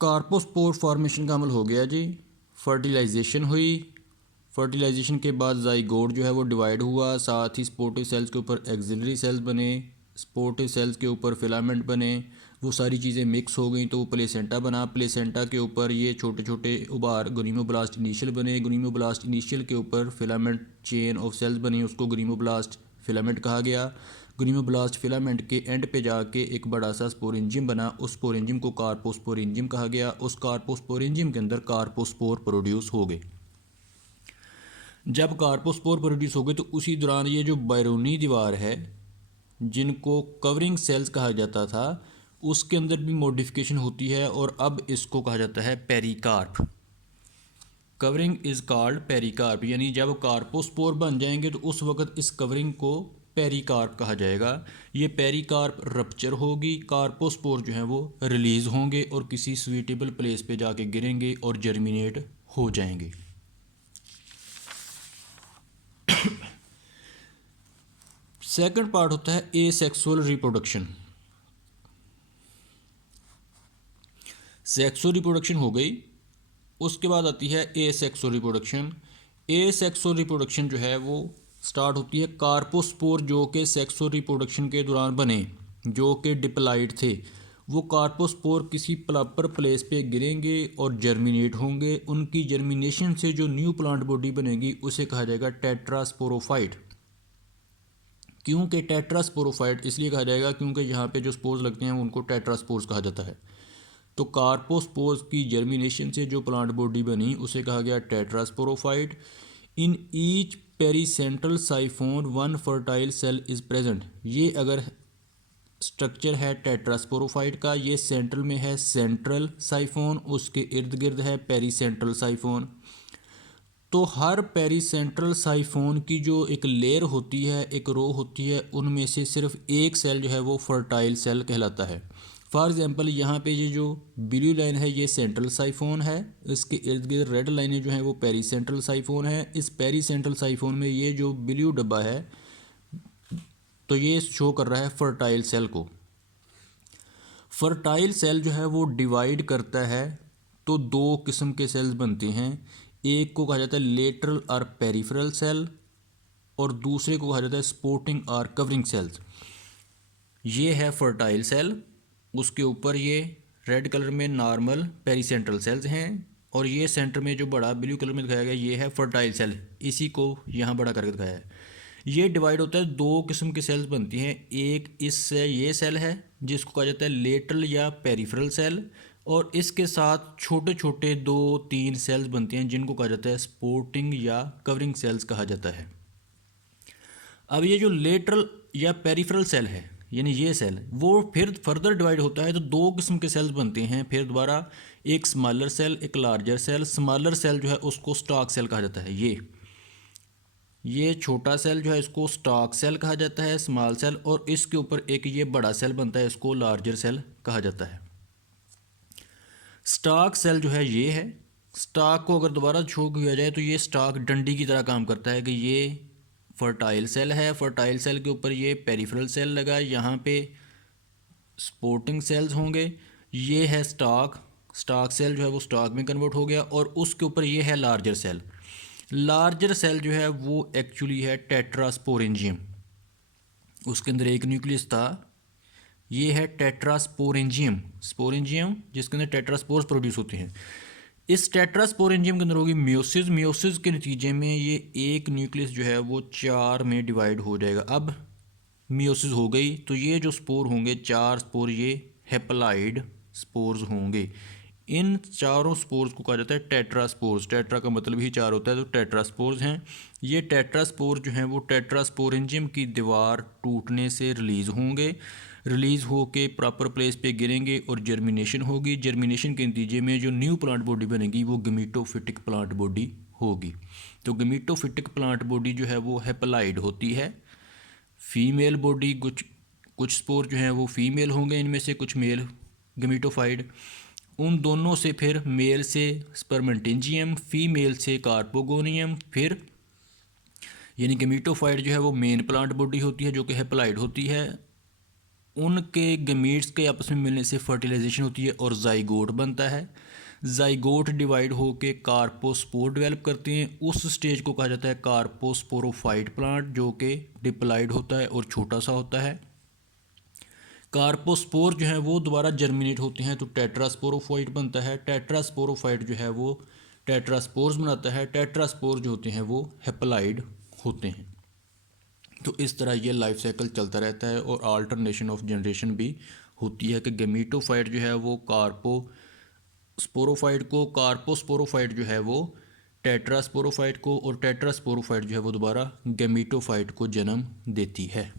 Carpospore formation का अमल हो गया जी। फर्टिलाइजेशन हुई, फर्टिलाइजेशन के बाद जाइगोट जो है वो डिवाइड हुआ, साथ ही स्पोर्टिव सेल्स के ऊपर एक्सिलरी सेल्स बने, स्पोर्टिव सेल्स के ऊपर फिलामेंट बने, वो सारी चीज़ें मिक्स हो गई तो वो प्लेसेंटा बना। प्लेसेंटा के ऊपर ये छोटे छोटे उभार ग्रीमोब्लास्ट इनिशियल बने, ग्रीमोब्लास्ट इनिशियल के ऊपर फिलामेंट चेन ऑफ सेल्स बनी, उसको ग्रीमोब्लास्ट फिलामेंट कहा गया। ग्रीमोब्लास्ट फिलामेंट के एंड पे जाके एक बड़ा सा स्पोरेंजियम बना, उस स्पोरेंजियम को कार्पोस्पोरेंजियम कहा गया। उस कार्पोस्पोरेंजियम के अंदर कार्पोस्पोर प्रोड्यूस हो गए। जब कार्पोस्पोर प्रोड्यूस हो गए तो उसी दौरान ये जो बैरूनी दीवार है जिनको कवरिंग सेल्स कहा जाता था उसके अंदर भी मॉडिफिकेशन होती है और अब इसको कहा जाता है pericarp. Covering is called pericarp, यानी जब कार्पोस्पोर बन जाएंगे तो उस वक्त इस कवरिंग को पेरिकार्प कहा जाएगा। ये पेरिकार्प रप्चर होगी, कार्पोस्पोर जो हैं वो रिलीज़ होंगे और किसी स्वीटेबल प्लेस पे जाके गिरेंगे और जर्मिनेट हो जाएंगे। सेकंड पार्ट होता है एसेक्सुअल रिप्रोडक्शन। सेक्सुअल रिप्रोडक्शन हो गई, उसके बाद आती है एसेक्सुअल रिप्रोडक्शन। एसेक्सुअल रिप्रोडक्शन जो है वो स्टार्ट होती है कार्पोस्पोर जो कि सेक्सुअल रिप्रोडक्शन के दौरान बने, जो कि डिप्लॉइड थे, वो कार्पोस्पोर किसी प्रॉपर प्लेस पे गिरेंगे और जर्मिनेट होंगे। उनकी जर्मिनेशन से जो न्यू प्लांट बॉडी बनेगी उसे कहा जाएगा टेट्रास्पोरोफाइट। क्योंकि टेट्रास्पोरोफाइट इसलिए कहा जाएगा क्योंकि यहाँ पे जो स्पोर्स लगते हैं उनको टेट्रास्पोर्स कहा जाता है। तो कार्पोस्पोर्स की जर्मिनेशन से जो प्लांट बॉडी बनी उसे कहा गया tetrasporophyte. In each pericentral siphon one fertile cell is present. ये अगर स्ट्रक्चर है टेट्रास्पोरोफाइट का, ये सेंट्रल में है सेंट्रल साइफोन, उसके इर्द गिर्द है पेरीसेंट्रल साइफोन। तो हर पेरीसेंट्रल साइफोन की जो एक लेयर होती है, एक रो होती है, उनमें से सिर्फ एक सेल जो है वो फर्टाइल सेल कहलाता है। फॉर एग्जांपल यहाँ पे ये जो ब्लू लाइन है ये सेंट्रल साइफोन है, इसके इर्द गिर्द रेड लाइनें जो हैं वो पेरीसेंट्रल साइफोन है। इस पेरीसेंट्रल साइफोन में ये जो ब्लू डब्बा है तो ये शो कर रहा है फर्टाइल सेल को। फर्टाइल सेल जो है वो डिवाइड करता है तो दो किस्म के सेल्स बनते हैं। एक को कहा जाता है लेटरल और पेरिफेरल सेल और दूसरे को कहा जाता है सपोर्टिंग और कवरिंग सेल्स। ये है फर्टाइल सेल, उसके ऊपर ये रेड कलर में नॉर्मल पेरीसेंट्रल सेल्स हैं और ये सेंटर में जो बड़ा ब्लू कलर में दिखाया गया ये है फर्टाइल सेल, इसी को यहाँ बड़ा करके दिखाया है। ये डिवाइड होता है, दो किस्म की सेल्स बनती हैं। एक इससे ये सेल है जिसको कहा जाता है लेटरल या पेरिफेरल सेल और इसके साथ छोटे छोटे 2-3 सेल्स बनते हैं जिनको कहा जाता है सपोर्टिंग या कवरिंग सेल्स कहा जाता है। अब ये जो लेटरल या पेरिफेरल सेल है यानी ये सेल वो फिर फर्दर डिवाइड होता है तो दो किस्म के सेल्स बनते हैं फिर दोबारा, एक स्मॉलर सेल एक लार्जर सेल। स्मॉलर सेल जो है उसको स्टॉक सेल कहा जाता है। ये छोटा सेल जो है इसको स्टॉक सेल कहा जाता है, स्मॉल सेल, और इसके ऊपर एक ये बड़ा सेल बनता है इसको लार्जर सेल कहा जाता है। स्टॉक सेल जो है ये है, स्टॉक को अगर दोबारा छू किया जाए तो ये स्टॉक डंडी की तरह काम करता है कि ये फर्टाइल सेल है, फर्टाइल सेल के ऊपर ये पेरिफेरल सेल लगा, यहाँ पे सपोर्टिंग सेल्स होंगे। ये है स्टॉक, स्टॉक सेल जो है वो स्टॉक में कन्वर्ट हो गया और उसके ऊपर ये है लार्जर सेल। लार्जर सेल जो है वो एक्चुअली है टेट्रास्पोरेंजियम, उसके अंदर एक न्यूक्लियस था, ये है टेट्रास्पोरेंजियम, स्पोरेंजियम जिसके अंदर टेट्रास्पोर्स प्रोड्यूस होते हैं। इस टेट्रास्पोरेंजियम के अंदर होगी मियोसिस, मियोसिस के नतीजे में ये एक न्यूक्लियस जो है वो 4 में डिवाइड हो जाएगा। अब मियोसिस हो गई तो ये जो स्पोर होंगे 4 स्पोर ये हेप्लाइड स्पोर्स होंगे। इन चारों स्पोर्स को कहा जाता है टेट्रास्पोर्स। टेट्रा का मतलब ही 4 होता है तो टेट्रास्पोर्स हैं। ये टेट्रास्पोर जो हैं वो टेट्रास्पोरेंजियम की दीवार टूटने से रिलीज़ होंगे, रिलीज़ होके प्रॉपर प्लेस पे गिरेंगे और जर्मिनेशन होगी। जर्मिनेशन के नतीजे में जो न्यू प्लांट बॉडी बनेगी वो गमीटोफिटिक प्लांट बॉडी होगी। तो गमीटोफिटिक प्लांट बॉडी जो है वो हेप्लाइड होती है। फीमेल बॉडी कुछ स्पोर जो हैं वो फीमेल होंगे, इनमें से कुछ मेल गमीटोफाइड। उन दोनों से फिर मेल से स्पर्मेंटेंजियम, फीमेल से कार्पोगोनियम, फिर यानी गमीटोफाइट जो है वो मेन प्लांट बॉडी होती है जो कि हेप्लाइड होती है। उनके गमीट्स के आपस में मिलने से फर्टिलाइजेशन होती है और जाइगोट बनता है। जाइगोट डिवाइड होके कार्पोस्पोर डेवलप करते हैं। उस स्टेज को कहा जाता है कार्पोस्पोरोफाइट प्लांट, जो कि डिप्लॉइड होता है और छोटा सा होता है। कार्पोस्पोर जो है वो दोबारा जर्मिनेट होते हैं तो टेट्रास्पोरोफाइट बनता है। टेट्रास्पोरोफाइट जो है वो टेट्रास्पोर्स बनाता है। टेट्रास्पोर जो होते हैं वो हेप्लाइड होते हैं। तो इस तरह ये लाइफ साइकिल चलता रहता है और अल्टरनेशन ऑफ जनरेशन भी होती है कि गेमीटोफाइट जो है वो कार्पोस्पोरोफाइट जो है वो टेट्रास्पोरोफाइट को, और टेट्रास्पोरोफाइट जो है वो दोबारा गेमीटोफाइट को जन्म देती है।